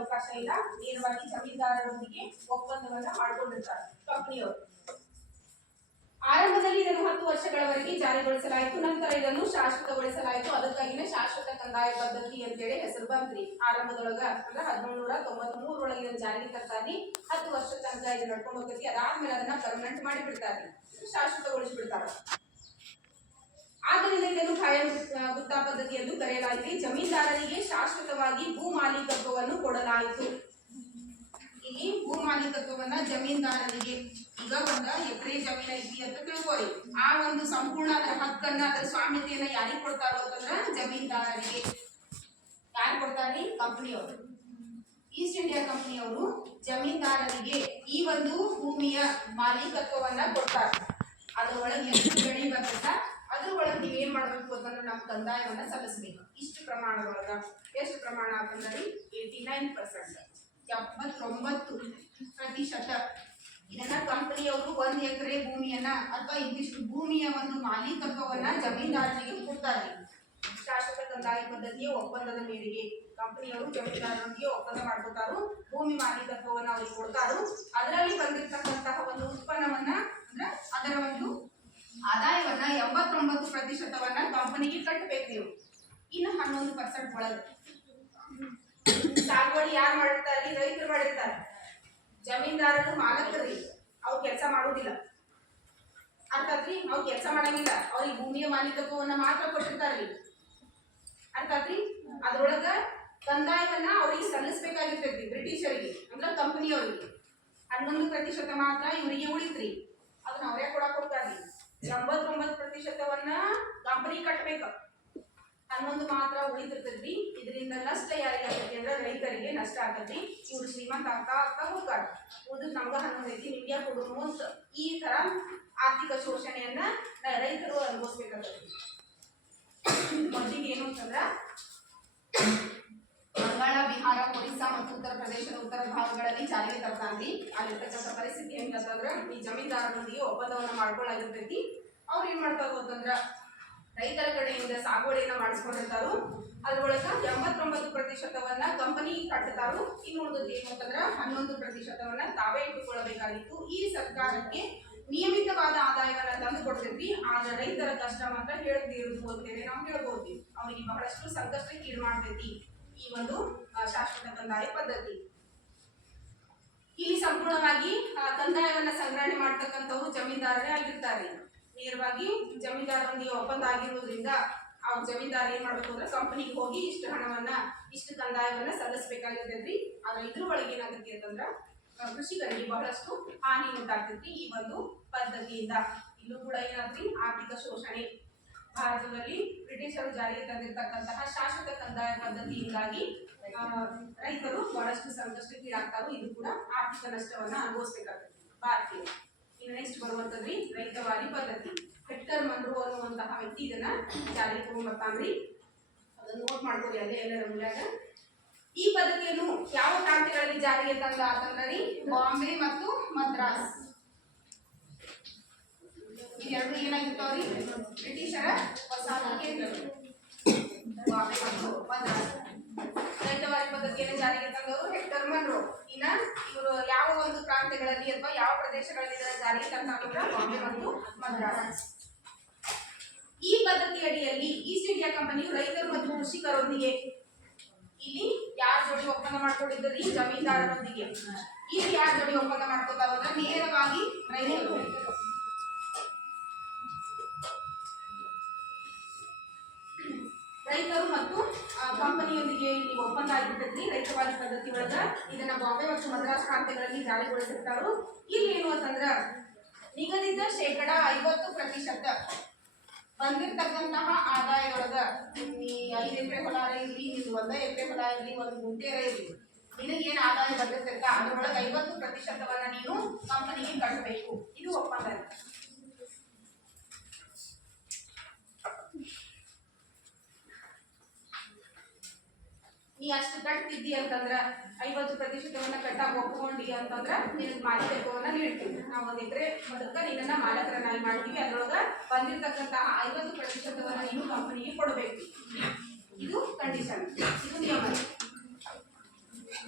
ಅವಕಾಶ ಇಲ್ಲ. ನೇರವಾಗಿ ಜಮೀನ್ದಾರರೊಂದಿಗೆ ಒಪ್ಪಂದವನ್ನ ಮಾಡಿಕೊಂಡಿರ್ತಾರೆ ಕಂಪನಿಯವರು. ಆರಂಭದಲ್ಲಿ ಇದನ್ನು 10 ವರ್ಷಗಳವರೆಗೆ ಜಾರಿಗೊಳಿಸಲಾಯಿತು. ನಂತರ ಇದನ್ನು ಶಾಶ್ವತಗೊಳಿಸಲಾಯಿತು. ಅದಕ್ಕಾಗಿನೇ ಶಾಶ್ವತ ಕಂದಾಯ ಪದ್ಧತಿ ಅಂತೇಳಿ ಹೆಸರು ಬಂತ್ರಿ. ಆರಂಭದೊಳಗ ಅಂದ್ರೆ 1793 ಇದನ್ನು ಜಾರಿಗೆ ತರ್ತಾರಿ. 10 ವರ್ಷ ತನಕ ಇದು ನಡ್ಕೊಂಡು ಹೋಗ್ತೈತಿ. ಅದಾದ್ಮೇಲೆ ಅದನ್ನ ಪರ್ಮನೆಂಟ್ ಮಾಡಿ ಬಿಡ್ತಾರೆ, ಶಾಶ್ವತಗೊಳಿಸಿ ಬಿಡ್ತಾರೆ. ಆದ್ದರಿಂದ ಇದನ್ನು ಕಾಯಂ ಗುತ್ತಾ ಪದ್ಧತಿ ಎಂದು ಕರೆಯಲಾಯಿತು. ಜಮೀನ್ದಾರರಿಗೆ ಶಾಶ್ವತವಾಗಿ ಭೂ ಮಾಲೀಕತ್ವವನ್ನು ಕೊಡಲಾಯಿತು. ಇಲ್ಲಿ ಭೂ ಮಾಲೀಕತ್ವವನ್ನ ಜಮೀನ್ದಾರರಿಗೆ, ಈಗ 1 ಎಕರೆ ಜಮೀನ ಐತಿ ಅಂತ ತಿಳ್ಕೋರಿ, ಆ ಒಂದು ಸಂಪೂರ್ಣ ಅದರ ಹಕ್ಕನ್ನ ಅದರ ಸ್ವಾಮ್ಯತೆಯನ್ನ ಯಾರಿಗೆ ಕೊಡ್ತಾರೋ ಅಂತಂದ್ರ ಜಮೀನ್ದಾರರಿಗೆ. ಯಾರು ಕೊಡ್ತಾರ್ರಿ? ಕಂಪನಿಯವರು. ಈಸ್ಟ್ ಇಂಡಿಯಾ ಕಂಪನಿಯವರು ಜಮೀನ್ದಾರರಿಗೆ ಈ ಒಂದು ಭೂಮಿಯ ಮಾಲೀಕತ್ವವನ್ನ ಕೊಡ್ತಾರೆ. ಅದರೊಳಗೆ ಎಷ್ಟು ಬೆಳೆ ಬರ್ತದ ಅದ್ರೊಳಗೆ ನೀವು ಏನ್ ಮಾಡ್ಬೇಕು ಅಂತಂದ್ರೆ ನಮ್ಮ ಕಂದಾಯವನ್ನ ಸಲ್ಲಿಸಬೇಕು. ಇಷ್ಟು ಪ್ರಮಾಣದೊಳಗ ಎಷ್ಟು ಪ್ರಮಾಣ ಅಂತಂದ್ರೆ 89%, 79%. ಇದನ್ನ ಕಂಪನಿಯವರು 1 ಎಕರೆ ಭೂಮಿಯನ್ನ ಅಥವಾ ಇಂತಿಷ್ಟು ಭೂಮಿಯ ಒಂದು ಮಾಲೀಕತ್ವವನ್ನ ಜಮೀನ್ದಾರರಿಗೆ ಕೊಡ್ತಾರೆ. ಶಾಶ್ವತ ಕಂದಾಯ ಪದ್ಧತಿಯ ಒಪ್ಪಂದದ ಮೇರೆಗೆ ಕಂಪನಿಯವರು ಜಮೀನ್ದಾರರಿಗೆ ಒಪ್ಪಂದ ಮಾಡ್ಕೊತಾರು. ಭೂಮಿ ಮಾಲೀಕತ್ವವನ್ನ ಅವ್ರಿಗೆ ಕೊಡ್ತಾರು. ಅದರಲ್ಲಿ ಬಂದಿರತಕ್ಕಂತಹ ಒಂದು ಉತ್ಪನ್ನವನ್ನ ಅಂದ್ರೆ ಅದರ ಒಂದು ಆದಾಯವನ್ನ 89% ಕಂಪನಿಗೆ ಕಟ್ಟಬೇಕು ನೀವು. ಇನ್ನು 11% ಒಳಗೆ ಸಾಗುವಳಿ ಯಾರು ಮಾಡಿರ್ತಾರೆ? ರೈತರು ಮಾಡಿರ್ತಾರೆ. ಜಮೀನ್ದಾರರು ಮಾಲಕರಿ, ಅವ್ರು ಕೆಲಸ ಮಾಡುವುದಿಲ್ಲ. ಅರ್ಥಾತ್ರಿ? ಅವ್ರು ಕೆಲಸ ಮಾಡಂಗಿಲ್ಲ. ಅವ್ರಿಗೆ ಭೂಮಿಯ ಮಾಲೀಕತ್ವವನ್ನ ಮಾತ್ರ ಕೊಟ್ಟಿರ್ತಾರ್ರಿ. ಅರ್ಥಾತ್ರಿ? ಅದ್ರೊಳಗ ಕಂದಾಯವನ್ನ ಅವ್ರಿಗೆ ಸಲ್ಲಿಸಬೇಕಾಗಿರ್ತೈತಿ ಬ್ರಿಟಿಷರಿಗೆ, ಅಂದ್ರೆ ಕಂಪನಿಯವರಿಗೆ. 11% ಮಾತ್ರ ಇವರಿಗೆ ಉಳಿತ್ರಿ. ಅದನ್ನ ಅವರೇ ಕೊಡಕ್ ಹೋಗ್ತಾರ್ರಿ. 89% ಕಂಪನಿ ಕಟ್ಟಬೇಕು, 11 ಮಾತ್ರ ಉಳಿದಿರ್ತದ್ರಿ. ಇದರಿಂದ ನಷ್ಟ ಯಾರಿಗೆ ಆಗತ್ತೆ ಅಂದ್ರೆ ರೈತರಿಗೆ ನಷ್ಟ ಆಗತ್ರಿ. ಇವ್ರು ಶ್ರೀಮಂತ ಆಗ್ತಾ ಹೋಗ್ತಾರೆ. ಉಳಿದ್ ನಮ್ಗ 11 ಐತಿ ನಿಮ್ಗೆ ಕೊಡೋನು ಅಂತ ಈ ತರ ಆರ್ಥಿಕ ಶೋಷಣೆಯನ್ನ ರೈತರು ಅನುಭವಿಸ್ಬೇಕಾಗತ್ತೆ. ಮೊದಲಿಗೆ ಏನು ಅಂತಂದ್ರ ಬಂಗಾಳ, ಬಿಹಾರ, ಒರಿಸ್ಸಾ ಮತ್ತು ಉತ್ತರ ಪ್ರದೇಶದ ಉತ್ತರ ಭಾಗಗಳಲ್ಲಿ ಜಾರಿಗೆ ತರ್ತಾನ್ರಿ. ಅಲ್ಲಿರ್ತಕ್ಕಂಥ ಪರಿಸ್ಥಿತಿ ಹೆಂಗಂತಂದ್ರ ಈ ಜಮೀನ್ದಾರರೊಂದಿಗೆ ಒಪ್ಪಂದವನ್ನ ಮಾಡ್ಕೊಳ್ಳಾಗಿರ್ತೈತಿ. ಅವ್ರು ಏನ್ ಮಾಡ್ತಾರು ಅಂತಂದ್ರ ರೈತರ ಕಡೆಯಿಂದ ಸಾಗುವಳಿಯನ್ನ ಮಾಡಿಸ್ಕೊಂಡಿರ್ತಾರು. ಅದ್ರೊಳಗ 89% ಕಂಪನಿ ಕಟ್ಟುತ್ತಾರು. ಇನ್ನು ಉಳಿದದ್ದು ಏನು ಅಂತಂದ್ರ 11% ತಾವೇ ಇಟ್ಟುಕೊಳ್ಳಬೇಕಾಗಿತ್ತು. ಈ ಸರ್ಕಾರಕ್ಕೆ ನಿಯಮಿತವಾದ ಆದಾಯವನ್ನ ತಂದು ಕೊಡ್ತೈತಿ. ಆದ್ರೆ ರೈತರ ಕಷ್ಟ ಮಾತ್ರ ಹೇಳದೇ ಇರುವುದು ಅಂತೇಳಿ ನಾವು ಹೇಳ್ಬೋದು. ಅವರಿಗೆ ಬಹಳಷ್ಟು ಸಂಕಷ್ಟಕ್ಕೆ ಈಡು ಮಾಡ್ತೈತಿ ಈ ಒಂದು ಶಾಶ್ವತ ಕಂದಾಯ ಪದ್ಧತಿ. ಇಲ್ಲಿ ಸಂಪೂರ್ಣವಾಗಿ ಕಂದಾಯವನ್ನ ಸಂಗ್ರಹಣೆ ಮಾಡ್ತಕ್ಕಂಥವ್ರು ಜಮೀನ್ದಾರರೇ ಆಗಿರ್ತಾರೆ. ನೇರವಾಗಿ ಜಮೀನ್ದಾರರೊಂದಿಗೆ ಒಪ್ಪಂದ ಆಗಿರುವುದರಿಂದ ಅವ್ರ ಜಮೀನ್ದಾರ ಏನ್ ಮಾಡ್ಬೇಕು ಅಂದ್ರೆ ಕಂಪನಿಗೆ ಹೋಗಿ ಇಷ್ಟು ಹಣವನ್ನ ಇಷ್ಟು ಕಂದಾಯವನ್ನ ಸಲ್ಲಿಸಬೇಕಾಗಿರ್ತೈತ್ರಿ. ಆದ್ರೆ ಇದ್ರ ಒಳಗೆ ಏನಾಗುತ್ತೆ ಅಂತಂದ್ರ ಕೃಷಿಕರಿಗೆ ಬಹಳಷ್ಟು ಹಾನಿ ಉಂಟಾಗ್ತೈತಿ ಈ ಒಂದು ಪದ್ಧತಿಯಿಂದ. ಇಲ್ಲೂ ಕೂಡ ಏನಾಗ್ತಿ ಆರ್ಥಿಕ ಶೋಷಣೆ. ಭಾರತದಲ್ಲಿ ಬ್ರಿಟಿಷರು ಜಾರಿಗೆ ತಂದಿರತಕ್ಕಂತಹ ಶಾಶ್ವತ ಕಂದಾಯ ಪದ್ಧತಿಯಿಂದಾಗಿ ರೈತರು ಬಹಳಷ್ಟು ಸಂಕಷ್ಟಕ್ಕೀಡಾಗ್ತಾರು. ಇದು ಕೂಡ ಆರ್ಥಿಕ ನಷ್ಟವನ್ನ ಅನುಭವಿಸಬೇಕಾಗ್ತದೆ ಭಾರತೀಯ. ಇನ್ನು ನೆಕ್ಸ್ಟ್ ಬರುವಂತದ್ರಿ ರೈತವಾರಿ ಪದ್ಧತಿ. ಹೆಕ್ಟರ್ ಮನ್ರೋ ಅನ್ನುವಂತಹ ವ್ಯಕ್ತಿ ಇದನ್ನ ಜಾರಿಗೆ ತಗೊಂಡ್ಬರ್ತಾನ್ರಿ. ಅದನ್ನ ನೋಟ್ ಮಾಡ್ಕೊಳ್ಳಿ ಅಲ್ಲೇ ಎಲ್ಲರ ಮೂಲ್ಯಾಗ. ಈ ಪದ್ಧತಿಯನ್ನು ಯಾವ ಪ್ರಾಂತ್ಯಗಳಲ್ಲಿ ಜಾರಿಗೆ ತಂದ ಅಂತಂದ್ರಿ ಬಾಂಬೆ ಮತ್ತು ಮದ್ರಾಸ್. ಇವೆರಡು ಏನಾಗಿರ್ತಾವ್ರಿ ಬ್ರಿಟಿಷರ ವಸಾಹತು ಕೇಂದ್ರಗಳು, ಬಾಂಬೆ ಮತ್ತು ಮದ್ರಾಸ್. ರೈತವಾರಿ ಪದ್ಧತಿಯನ್ನು ಜಾರಿಗೆ ತಂದವರು ಹೆಕ್ಟರ್ ಮನ್ರೋ. ಇನ್ನ ಇವರು ಯಾವ ಒಂದು ಪ್ರಾಂತ್ಯಗಳಲ್ಲಿ ಅಥವಾ ಯಾವ ಪ್ರದೇಶಗಳಲ್ಲಿ ಇದರ ಜಾರಿಗೆ ತಂದಾಗಿದ್ರ ಬಾಂಬೆ ಮತ್ತು ಮದ್ರಾಸ್. ಈ ಪದ್ಧತಿ ಅಡಿಯಲ್ಲಿ ಈಸ್ಟ್ ಇಂಡಿಯಾ ಕಂಪನಿಯು ರೈತರು ಮತ್ತು ಕೃಷಿಕರೊಂದಿಗೆ ಇಲ್ಲಿ ಯಾರ ಜೋಡಿ ಒಪ್ಪಂದ ಮಾಡ್ಕೊಂಡಿದ್ರಿ? ಜಮೀನ್ದಾರರೊಂದಿಗೆ. ಇಲ್ಲಿ ಯಾರ ಜೋಡಿ ಒಪ್ಪಂದ ಮಾಡ್ಕೊತಾರ? ನೇರವಾಗಿ ರೈತರು ಮತ್ತು ಕಂಪನಿಯೊಂದಿಗೆ ಇಲ್ಲಿ ಒಪ್ಪಂದ ಆಗಿರ್ತೈತಿ ರೈತವಾರಿ ಪದ್ಧತಿ ಒಳಗ. ಇದನ್ನ ಬಾಂಬೆ ಮತ್ತು ಮದ್ರಾಸ್ ಪ್ರಾಂತ್ಯಗಳಲ್ಲಿ ಜಾರಿಗೊಳಿಸಿರ್ತಾರು. ಇಲ್ಲಿ ಏನು ಅಂತಂದ್ರ ನಿಗದಿತ 50% ಬಂದಿರತಕ್ಕಂತಹ ಆದಾಯದೊಳಗ 5 ಎಕರೆ ಹೊಲ ಇರಲಿ, 1 ಎಕರೆ ಹೊಲ ಇರಲಿ, 1 ಗುಂಟೆ ಇರಲಿ, ನಿನಗೇನು ಆದಾಯ ಬಂದಿರ್ತೈತ ಅದ್ರೊಳಗೆ 50% ನೀನು ಕಂಪನಿಗೆ ಕಟ್ಟಬೇಕು. ಇದು ಒಪ್ಪಂದ. ನೀ ಅಷ್ಟು ಕಟ್ತಿದ್ದಿ ಅಂತಂದ್ರ 50% ಕಟ್ಟಾಗ ಒಪ್ಕೊಂಡಿ ಅಂತಂದ್ರ ನಿನಗೆ ಮಾಲೀಕತ್ವವನ್ನ ನೀಡ್ತೀವಿ. ನಾವು 1 ಎಕರೆ ಹೊಲಕ್ಕ ನಿನ್ನ ಮಾಲಕರನ್ನಾಗಿ ಮಾಡ್ತೀವಿ. ಅದ್ರೊಳಗ ಬಂದಿರತಕ್ಕಂತಹ 50% ನೀನು ಕಂಪನಿಗೆ ಕೊಡಬೇಕು. ಇದು ಕಂಡೀಷನ್, ಇದು ನಿಯಮ.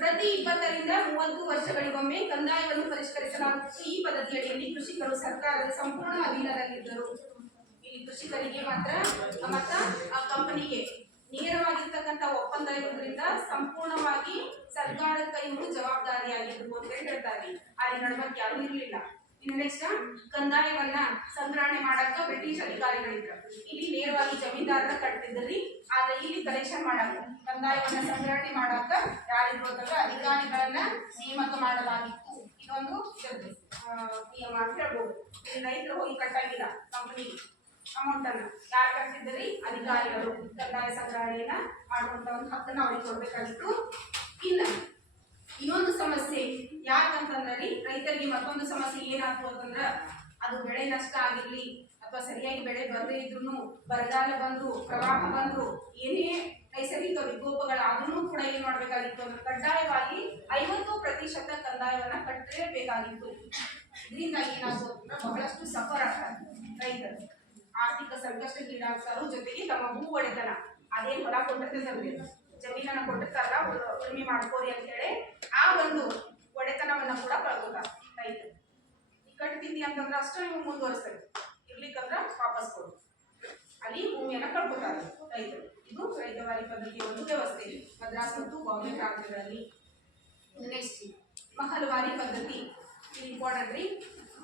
ಪ್ರತಿ 20 ರಿಂದ 30 ವರ್ಷಗಳಿಗೊಮ್ಮೆ ಕಂದಾಯವನ್ನು ಪರಿಷ್ಕರಿಸಲಾಗುತ್ತಿತ್ತು. ಈ ಪದ್ಧತಿಯಡಿಯಲ್ಲಿ ಕೃಷಿಕರು ಸರ್ಕಾರದ ಸಂಪೂರ್ಣ ಅಧೀನದಲ್ಲಿದ್ದರು. ಇಲ್ಲಿ ಕೃಷಿಕರಿಗೆ ಮಾತ್ರ ಮತ್ತು ಆ ಕಂಪನಿಗೆ ನೇರವಾಗಿರ್ತಕ್ಕಂಥ ಒಪ್ಪಂದ ಇರುವುದರಿಂದ ಸಂಪೂರ್ಣವಾಗಿ ಸರ್ಕಾರದ ಕೈ ಮುಗಿದು ಜವಾಬ್ದಾರಿಯಾಗಿದ್ದು ಅಂತ ಹೇಳ್ತಾರೆ. ಅಲ್ಲಿ ನಡಬರ್ಕ್ ಯಾರು ಇರಲಿಲ್ಲ. ಇನ್ನು ನೆಕ್ಸ್ಟ್ ಕಂದಾಯವನ್ನ ಸಂಗ್ರಹಣೆ ಮಾಡಕ್ಕ ಬ್ರಿಟಿಷ್ ಅಧಿಕಾರಿಗಳಿದ್ರು. ಇಲ್ಲಿ ನೇರವಾಗಿ ಜಮೀನ್ದಾರನ ಕಟ್ತಿದ್ರಿ. ಆದ್ರೆ ಇಲ್ಲಿ ಕಲೆಕ್ಷನ್ ಮಾಡಕ್ಕ ಕಂದಾಯವನ್ನ ಸಂಗ್ರಹಣೆ ಮಾಡಕ್ಕ ಯಾರಿದ್ರು ಅಂತಂದ್ರೆ ಅಧಿಕಾರಿಗಳನ್ನ ನೇಮಕ ಮಾಡಲಾಗಿತ್ತು. ಇದೊಂದು ನಿಯಮ ಅಂತ ಹೇಳ್ಬೋದು. ಇಲ್ಲಿ ರೈತರು ಹೋಗಿ ಕಟ್ಟಾಗಿಲ್ಲ ಕಂಪನಿ ಅಮೌಂಟ್ ಅನ್ನ ಯಾರು ಕಟ್ಟಿದ್ರಿ? ಅಧಿಕಾರಿಗಳು ಕಂದಾಯ ಸಂಗ್ರಹಣೆಯನ್ನ ಮಾಡುವಂತ ಒಂದು ಹಕ್ಕನ್ನ ಅವ್ರಿಗೆ ಕೊಡ್ಬೇಕಾಗಿತ್ತು. ಇನ್ನೊಂದು ಸಮಸ್ಯೆ ಯಾಕಂತಂದ್ರಿ ರೈತರಿಗೆ ಮತ್ತೊಂದು ಸಮಸ್ಯೆ ಏನಾಗ್ತು ಅಂತಂದ್ರ ಅದು ಬೆಳೆ ನಷ್ಟ ಆಗಿರ್ಲಿ ಅಥವಾ ಸರಿಯಾಗಿ ಬೆಳೆ ಬರದೇ ಇದ್ರು, ಬರಗಾಲ ಬಂದ್ರು, ಪ್ರವಾಹ ಬಂದ್ರು, ಏನೇ ನೈಸರ್ಗಿಕ ವಿಕೋಪಗಳಾದ್ರೂ ಕೂಡ ಏನ್ ಮಾಡ್ಬೇಕಾಗಿತ್ತು ಅಂದ್ರೆ ಕಡ್ಡಾಯವಾಗಿ 50% ಕಂದಾಯವನ್ನ ಕಟ್ಟಲೇಬೇಕಾಗಿತ್ತು. ಇದರಿಂದಾಗಿ ಏನಾಗ್ತು ಅಂದ್ರೆ ಬಹಳಷ್ಟು ಸಫರ್ ಆಗ್ತಾರೆ ರೈತರು, ಆರ್ಥಿಕ ಸಂಕಷ್ಟಕ್ಕೀಡಾಗ್ತಾರು. ಜೊತೆಗೆ ತಮ್ಮ ಭೂ ಒಡೆತನ ಅದೇನ್ ಹೊಲ ಕೊಟ್ಟಿರ್ತದೆ ಜಮೀನನ್ನ ಕೊಟ್ಟಿರ್ತಾರ ಉಳುಮೆ ಮಾಡ್ಕೋರಿ ಅಂತ ಹೇಳಿ ಆ ಒಂದು ಒಡೆತನವನ್ನ ಕೂಡ ಕಳ್ಕೊತಾರ ರೈತರು. ಈ ಕಟ್ತಿದ್ದಿ ಅಂತಂದ್ರೆ ಅಷ್ಟೇ ನೀವು ಮುಂದುವರಿಸ್ತಾರೆ, ಇರ್ಲಿಕ್ಕಂದ್ರ ವಾಪಸ್ ಕೊಡು, ಅಲ್ಲಿ ಭೂಮಿಯನ್ನ ಕಳ್ಕೊತಾರೆ ರೈತರು. ಇದು ರೈತವಾರಿ ಪದ್ಧತಿಯ ಒಂದು ವ್ಯವಸ್ಥೆ ಮದ್ರಾಸ್ ಮತ್ತು ಬಾಂಬೆ ಪ್ರಾಂತ್ಯಗಳಲ್ಲಿ. ನೆಕ್ಸ್ಟ್ ಮಹಲ್ವಾರಿ ಪದ್ಧತಿ ಇಂಪಾರ್ಟೆಂಟ್ ರೀ.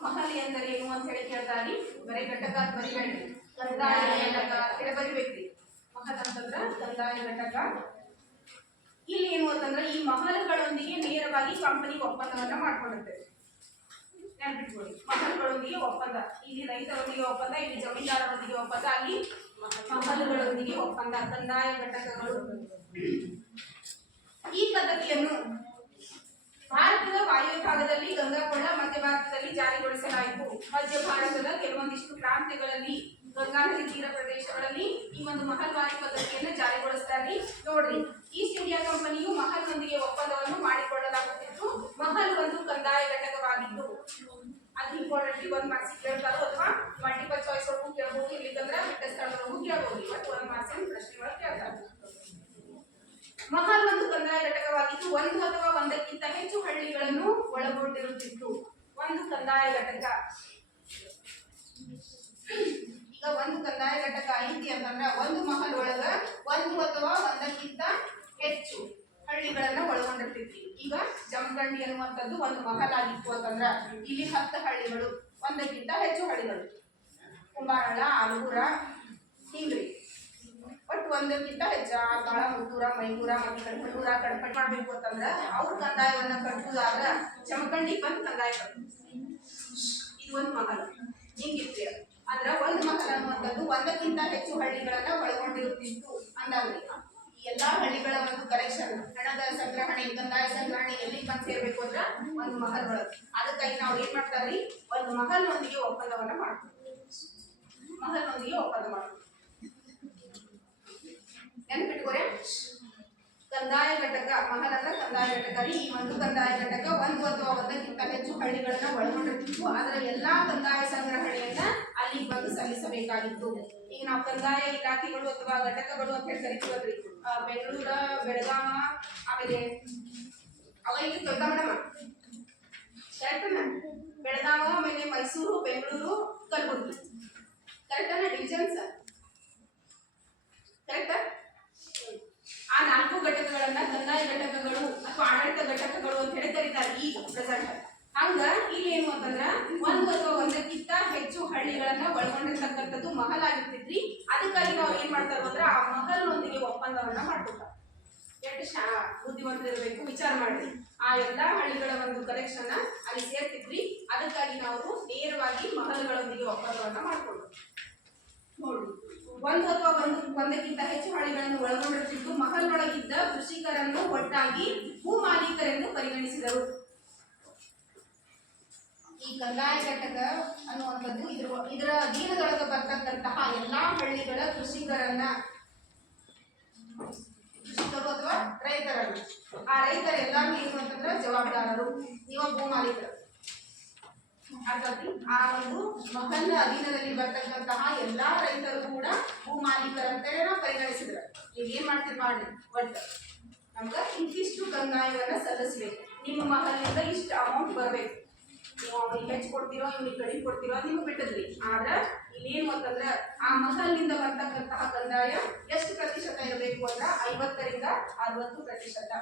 ಮಹಲ್ ಎಂದರೆ ಏನು ಅಂತ ಹೇಳಿ ಕೇಳ್ತಾರಿ. ಬರೀ ಘಟಕ ಬರಿಬೇಡ್ರಿ, ಕಂದಾಯ ಘಟಕ ಹೇಳಿ ಬರಿಬೇಕ್ರಿ. ಮಹಲ್ ಅಂತಂದ್ರ ಕಂದಾಯ ಘಟಕ. ಇಲ್ಲಿ ಏನು ಅಂತಂದ್ರೆ ಈ ಮಹಲ್ಗಳೊಂದಿಗೆ ನೇರವಾಗಿ ಕಂಪನಿ ಒಪ್ಪಂದವನ್ನ ಮಾಡ್ಕೊಂಡಿರ್ತೇವೆ. ನೆನಪಿಟ್ಕೊಳ್ಳಿ, ಮಹಲ್ಗಳೊಂದಿಗೆ ಒಪ್ಪಂದ. ಇಲ್ಲಿ ರೈತರೊಂದಿಗೆ ಒಪ್ಪಂದ, ಇಲ್ಲಿ ಜಮೀನ್ದಾರರೊಂದಿಗೆ ಒಪ್ಪಂದ, ಅಲ್ಲಿ ಮಹಲ್ಗಳೊಂದಿಗೆ ಒಪ್ಪಂದ, ಕಂದಾಯ ಘಟಕಗಳು. ಈ ಪದ್ಧತಿಯನ್ನು ಭಾರತದ ವಾಯು ಭಾಗದಲ್ಲಿ ಗಂಗಾಕೊಳ್ಳ, ಮಧ್ಯ ಭಾರತದಲ್ಲಿ ಜಾರಿಗೊಳಿಸಲಾಯಿತು. ಮಧ್ಯ ಭಾರತದ ಕೆಲವೊಂದಿಷ್ಟು ಪ್ರಾಂತ್ಯಗಳಲ್ಲಿ ಗಂಗಾ ನದಿ ತೀರ ಪ್ರದೇಶಗಳಲ್ಲಿ ಈ ಒಂದು ಮಹಲ್ವಾರಿ ಪದ್ಧತಿಯನ್ನು ಜಾರಿಗೊಳಿಸ್ತಾರೆ. ನೋಡ್ರಿ, ಈಸ್ಟ್ ಇಂಡಿಯಾ ಕಂಪನಿಯು ಮಹಲ್ನೊಂದಿಗೆ ಒಪ್ಪಂದವನ್ನು ಮಾಡಿಕೊಳ್ಳಲಾಗುತ್ತಿತ್ತು. ಮಹಲ್ ಒಂದು ಕಂದಾಯ ಘಟಕವಾಗಿದ್ದು ಅದು ಇಂಪಾರ್ಟೆಂಟ್. ಒಂದು ಮಾರ್ಕ್ಸ್ ಕೇಳ್ತಾರೋ ಅಥವಾ ಮಲ್ಟಿಪಲ್ ಚಾಯ್ಸ್ ಒಳಗೂ ಕೇಳಬಹುದು, ಇರ್ಲಿಕ್ಕಂದ್ರೆ ಬಿಟ್ಟ ಸ್ಥಳದೊಳಗೂ ಕೇಳಬಹುದು. ಇವತ್ತು ಒಂದು ಮಾರ್ಕ್ಸ್ ಪ್ರಶ್ನೆಗಳು ಕೇಳ್ತಾರೆ. ಮಹಲ್ ಒಂದು ಕಂದಾಯ ಘಟಕವಾಗಿದ್ದು ಒಂದು ಅಥವಾ ಒಂದಕ್ಕಿಂತ ಹೆಚ್ಚು ಹಳ್ಳಿಗಳನ್ನು ಒಳಗೊಂಡಿರುತ್ತಿತ್ತು. ಒಂದು ಕಂದಾಯ ಘಟಕ, ಈಗ ಒಂದು ಕಂದಾಯ ಘಟಕ ಐತಿ ಅಂತಂದ್ರ ಒಂದು ಮಹಲ್ ಒಳಗ ಒಂದು ಅಥವಾ ಒಂದಕ್ಕಿಂತ ಹೆಚ್ಚು ಹಳ್ಳಿಗಳನ್ನ ಒಳಗೊಂಡಿರ್ತಿದ್ವಿ. ಈಗ ಜಮಖಂಡಿ ಅನ್ನುವಂಥದ್ದು ಒಂದು ಮಹಲ್ ಆಗಿತ್ತು ಅಂತಂದ್ರ ಇಲ್ಲಿ 10 ಹಳ್ಳಿಗಳು, ಒಂದಕ್ಕಿಂತ ಹೆಚ್ಚು ಹಳ್ಳಿಗಳು, ಕುಂಬಾರಳ್ಳ, ಆಲೂರ, ಹಿಂಗ್ರಿ, ಒಟ್ಟು ಒಂದಕ್ಕಿಂತ ಹೆಚ್ಚು ಆಕಾಳ, ಮುತ್ತೂರ, ಮೈಗೂರ ಮತ್ತು ಕಡ್ಪಣ್ಣೂರ ಕಡ್ಪಣ್ಣಿ ಮಾಡ್ಬೇಕು ಅಂತಂದ್ರ ಅವ್ರ ಕಂದಾಯವನ್ನ ಕಟ್ಟುವುದಾಗ ಜಮಖಂಡಿ ಬಂದು ಕಂದಾಯ ಕಟ್ಟು. ಇದು ಒಂದು ಮಹಲ್ ಹಿಂಗಿತ್ತು. ಅಂದ್ರ ಒಂದು ಮಹಲ್ ಅನ್ನುವಂಥದ್ದು ಒಂದಕ್ಕಿಂತ ಹೆಚ್ಚು ಹಳ್ಳಿಗಳನ್ನ ಒಳಗೊಂಡಿರುತ್ತಿತ್ತು ಅಂದಾಗ್ರಿ. ಈ ಎಲ್ಲಾ ಹಳ್ಳಿಗಳ ಒಂದು ಕಲೆಕ್ಷನ್, ಹಣದ ಸಂಗ್ರಹಣೆ, ಕಂದಾಯ ಸಂಗ್ರಹಣೆ ಎಲ್ಲಿ ಬಂದು ಸೇರ್ಬೇಕು ಅಂದ್ರ ಒಂದು ಮಹಲ್ ಒಳಗೆ. ಅದಕ್ಕಾಗಿ ನಾವು ಏನ್ ಮಾಡ್ತಾರ್ರಿ, ಒಂದು ಮಹಲ್ನೊಂದಿಗೆ ಒಪ್ಪಂದವನ್ನ ಮಾಡ್ತೀವಿ. ಮಹಲ್ನೊಂದಿಗೆ ಒಪ್ಪಂದ ಮಾಡ್ತೀವಿ. ನೆನಪಿಟ್ಕೋರೆ, ಕಂದಾಯ ಘಟಕ ಮಹಲ್ ಅಂದ್ರೆ ಕಂದಾಯ ಘಟಕ ರೀ. ಈ ಒಂದು ಕಂದಾಯ ಘಟಕ ಒಂದು ಅಥವಾ ಒಂದಕ್ಕಿಂತ ಹೆಚ್ಚು ಹಳ್ಳಿಗಳನ್ನ ಒಳಗೊಂಡಿರ್ತಿತ್ತು. ಅದರ ಎಲ್ಲಾ ಕಂದಾಯ ಸಂಗ್ರಹಣೆಯನ್ನ ಅಲ್ಲಿಗೆ ಬಂದು ಸಲ್ಲಿಸಬೇಕಾಗಿತ್ತು. ಈಗ ನಾವು ಕಂದಾಯ ಇಲಾಖೆಗಳು ಅಥವಾ ಘಟಕಗಳು ಅಂತ ಹೇಳಿ ಕರಿತೀವಲ್ರಿ, ಬೆಂಗಳೂರ, ಬೆಳಗಾವ, ಆಮೇಲೆ ಅವ ಇಲ್ಲಿ ದೊಡ್ಡ ಮೇಡಮ್ ಕರೆಕ್ಟ್. ಬೆಳಗಾವ, ಆಮೇಲೆ ಮೈಸೂರು, ಬೆಂಗಳೂರು, ಕಲಬುರಗಿ, ಕರೆಕ್ಟ್ ಅನ್ನ ಡಿವಿಷನ್ಸ್ ಕರೆಕ್ಟ್. ಆ 4 ಘಟಕಗಳನ್ನ ಕಂದಾಯ ಘಟಕಗಳು ಅಥವಾ ಆಡಳಿತ ಘಟಕಗಳು ಅಂತ ಹೇಳಿ ಕರೀತಾರೆ ಈಗ ಪ್ರೆಸೆಂಟ್. ಹಂಗ ಇಲ್ಲಿ ಏನು ಅಂತಂದ್ರ ಒಂದು ಅಥವಾ ಒಂದಕ್ಕಿಂತ ಹೆಚ್ಚು ಹಳ್ಳಿಗಳನ್ನ ಒಳಗೊಂಡಿರ್ತಕ್ಕಂಥದ್ದು ಮಹಲ್ ಆಗಿರ್ತಿದ್ರಿ. ಅದಕ್ಕಾಗಿ ನಾವು ಏನ್ ಮಾಡ್ತಾರ ಅಂದ್ರೆ ಆ ಮಹಲ್ನೊಂದಿಗೆ ಒಪ್ಪಂದವನ್ನ ಮಾಡ್ಕೊತಾರೆ. ಎಷ್ಟು ಬುದ್ಧಿವಂತರಿರ್ಬೇಕು ವಿಚಾರ ಮಾಡಿ. ಆ ಎಲ್ಲಾ ಹಳ್ಳಿಗಳ ಒಂದು ಕಲೆಕ್ಷನ್ ಅಲ್ಲಿ ಸೇರ್ತಿದ್ರಿ. ಅದಕ್ಕಾಗಿ ನಾವು ನೇರವಾಗಿ ಮಹಲ್ಗಳೊಂದಿಗೆ ಒಪ್ಪಂದವನ್ನ ಮಾಡ್ಕೊಂಡು ನೋಡಿ. ಒಂದು ಅಥವಾ ಒಂದಕ್ಕಿಂತ ಹೆಚ್ಚು ಹಳ್ಳಿಗಳನ್ನು ಒಳಗೊಂಡಿರುತ್ತಿದ್ದು ಮಹಲ್ನೊಳಗಿದ್ದ ಕೃಷಿಕರನ್ನು ಒಟ್ಟಾಗಿ ಭೂ ಮಾಲೀಕರೆಂದು ಪರಿಗಣಿಸಿದರು. ಈ ಕಂದಾಯ ಘಟಕ ಅನ್ನುವಂಥದ್ದು ಇದರ ಅಧೀನದೊಳಗೆ ಬರ್ತಕ್ಕಂತಹ ಎಲ್ಲಾ ಹಳ್ಳಿಗಳ ಕೃಷಿಕರು ಅಥವಾ ರೈತರನ್ನು, ಆ ರೈತರೆಲ್ಲರೂ ಏನು ಅಂತಂದ್ರೆ ಜವಾಬ್ದಾರರು, ನೀವು ಭೂ ಮಾಲೀಕರು. ಹಾಗಾಗಿ ಆ ಒಂದು ಮಹಲ್ ಅಧೀನದಲ್ಲಿ ಬರ್ತಕ್ಕಂತಹ ಎಲ್ಲಾ ರೈತರು ಕೂಡ ಭೂ ಮಾಲೀಕರಂತೆ ಪರಿಗಣಿಸಿದ್ರು. ನೀವು ಏನ್ ಮಾಡ್ತೀರಿ ಮಾಡಿ ಒಟ್ಟು ನಮ್ಗೆ ಇಂತಿಷ್ಟು ಕಂದಾಯವನ್ನ ಸಲ್ಲಿಸ್ಬೇಕು. ನಿಮ್ಮ ಮಹಲಿಂದ ಇಷ್ಟು ಅಮೌಂಟ್ ಬರ್ಬೇಕು. ನೀವು ಅವ್ನಿಗೆ ಹೆಚ್ಚು ಕೊಡ್ತೀರೋ ಇವ್ನಿಗೆ ಕಡಿಮೆ ಕೊಡ್ತೀರೋ ಅದು ನಿಮ್ಗೆ ಬಿಟ್ಟದ್ರಿ. ಆದ್ರೆ ಇಲ್ಲೇನು ಅಂತಂದ್ರೆ ಆ ಮಹಲಿಂದ ಬರ್ತಕ್ಕಂತಹ ಕಂದಾಯ ಎಷ್ಟು ಪ್ರತಿಶತ ಇರಬೇಕು ಅಂದ್ರೆ 50ರಿಂದ 60%.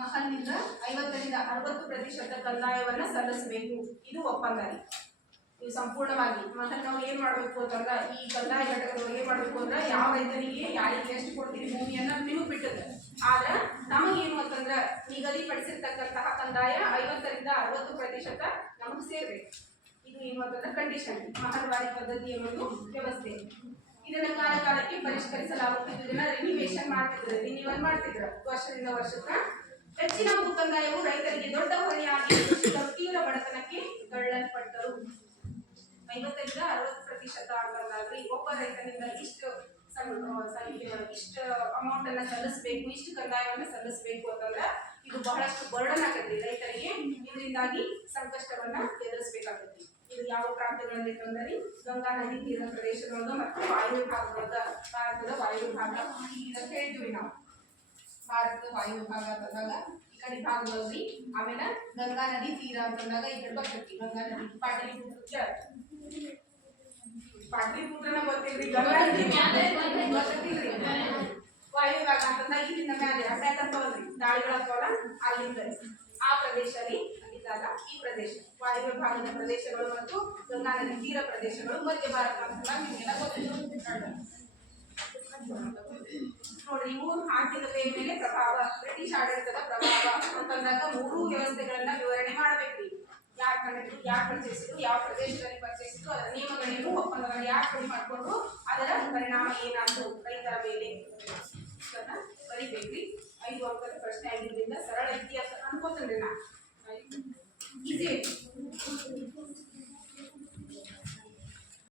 ಮಹಲಿಂದ 50ರಿಂದ 60% ಕಂದಾಯವನ್ನ ಸಲ್ಲಿಸಬೇಕು. ಇದು ಒಪ್ಪಂದ ರೀ. ನೀವು ಸಂಪೂರ್ಣವಾಗಿ ಮಹಲ್ನವ್ರು ಏನ್ ಮಾಡ್ಬೇಕು ಅಂತಂದ್ರೆ ಈ ಕಂದಾಯ ಘಟಕದವ್ರು ಏನ್ ಮಾಡ್ಬೇಕು ಅಂದ್ರೆ ಯಾವ ರೈತರಿಗೆ ಯಾರಿಗೆ ಎಷ್ಟು ಕೊಡ್ತೀರಿ ಭೂಮಿಯನ್ನ ನಿಮಗೆ ಬಿಟ್ಟದ. ಆದ್ರೆ ನಮಗೇನು ಅಂತಂದ್ರೆ ನಿಗದಿಪಡಿಸಿರ್ತಕ್ಕಂತಹ ಕಂದಾಯ 50ರಿಂದ 60% ನಮಗೆ ಸೇರ್ಬೇಕು. ಇದು ಏನು ಅಂತಂದ್ರೆ ಕಂಡೀಷನ್. ಮಹಲ್ವಾರಿ ಪದ್ಧತಿ ಅನ್ನೋದು ವ್ಯವಸ್ಥೆ. ಇದನ್ನ ಕಾಲ ಕಾಲಕ್ಕೆ ಪರಿಷ್ಕರಿಸಲಾಗುತ್ತಿದ್ದು. ಇದನ್ನ ರಿನಿವೇಶನ್ ಮಾಡ್ತಿದ್ರು, ರಿನಿವಲ್ ಮಾಡ್ತಿದ್ರು ವರ್ಷದಿಂದ ವರ್ಷಕ್ಕೆ. ಹೆಚ್ಚಿನ ಕಂದಾಯವು ರೈತರಿಗೆ ದೊಡ್ಡ ಹೊಣೆಯಾಗಿ ತೀವ್ರ ಬಡತನಕ್ಕೆ ತಳ್ಳಲ್ಪಟ್ಟರು. 50ರಿಂದ 60% ಅಂತಂದ್ರೆ ಒಬ್ಬ ರೈತನಿಂದ ಇಷ್ಟು ಅಮೌಂಟ್ ಅನ್ನ ಸಲ್ಲಿಸಬೇಕು, ಇಷ್ಟು ಕಂದಾಯವನ್ನು ಸಲ್ಲಿಸಬೇಕು ಅಂತಂದ್ರೆ ಇದು ಬಹಳಷ್ಟು ಬರ್ಡನ್ ಆಗತ್ತೆ ರೈತರಿಗೆ. ಇದರಿಂದಾಗಿ ಸಂಕಷ್ಟವನ್ನ ಎದುರಿಸಬೇಕಾಗತ್ತೆ. ಇದು ಯಾವ ಪ್ರಾಂತ್ಯಗಳಲ್ಲಿ ತಂದರೆ ಗಂಗಾ ನದಿ ತೀರ ಪ್ರದೇಶದೊಳಗ ಮತ್ತು ವಾಯು ಭಾಗದೊಳಗ, ಭಾರತದ ವಾಯು ಭಾಗ ಇದಕ್ಕೆ ಹೇಳ್ತೀವಿ ನಾವು. ಭಾರತದ ವಾಯು ಭಾಗ ಅಂತಂದಾಗ ಈ ಕಡೆ ಭಾಗದಲ್ಲಿ, ಆಮೇಲೆ ಗಂಗಾ ನದಿ ತೀರ ಅಂತಂದಾಗ ಈ ಕಡೆ ಬರ್ತೈತಿ ಗಂಗಾ ನದಿ. ಪಾಟಲಿಪುತ್ರನ ಗೊತ್ತಿಲ್ರಿ, ಗಂಗಾ ನದಿ ಗೊತ್ತಿಲ್ರಿ. ವಾಯು ಭಾಗ ಅಂತಂದಾಗ ಇಲ್ಲಿಂದ ಮೇಲೆ ಅಡ್ಡಾಡ್ತವಲ್ರಿ ದಾಳಿಗಳಾಗ್ತಾವಲ್ಲ, ಅಲ್ಲಿಂದ ಆ ಪ್ರದೇಶ ರೀ. ಅಲ್ಲಿದ್ದಾಗ ಈ ಪ್ರದೇಶ ವಾಯು ಭಾಗದ ಪ್ರದೇಶಗಳು ಮತ್ತು ಗಂಗಾ ನದಿ ತೀರ ಪ್ರದೇಶಗಳು ಮಧ್ಯ ಭಾರತ ಅಂತಂದಾಗ ನಿಮಗೆಲ್ಲ ಗೊತ್ತಿಲ್ಲ ನೋಡ್ರಿ. ಇವು ಆರ್ಥಿಕತೆಯ ಮೇಲೆ ಪ್ರಭಾವ, ಬ್ರಿಟಿಷ್ ಆಡಳಿತದ ಪ್ರಭಾವ ಅಂತಂದಾಗ 3 ವ್ಯವಸ್ಥೆಗಳನ್ನ ವಿವರಣೆ ಮಾಡಬೇಕ್ರಿ. ಯಾರು ಕಂಡಿದ್ರು, ಯಾರು ಪರಿಚಯಿಸಿದ್ರು, ಯಾವ ಪ್ರದೇಶದಲ್ಲಿ ಪರಿಚಯಿಸಿದ್ರು, ಅದರ ನಿಯಮಗಳೇನು, ಒಪ್ಪಂದಗಳು ಯಾರು ಕಡಿಮೆ ಮಾಡಿಕೊಂಡು ಅದರ ಪರಿಣಾಮ ಏನಾದ್ರು ರೈತರ ಮೇಲೆ ಬರೀಬೇಕ್ರಿ. 5 ಅಂಕದ ಪ್ರಶ್ನೆ ಆಗಿದ್ದರಿಂದ ಸರಳ ಇತಿಹಾಸ ಅನ್ಕೋತೇನ್ರಿ ನಾ. ಈಸಿ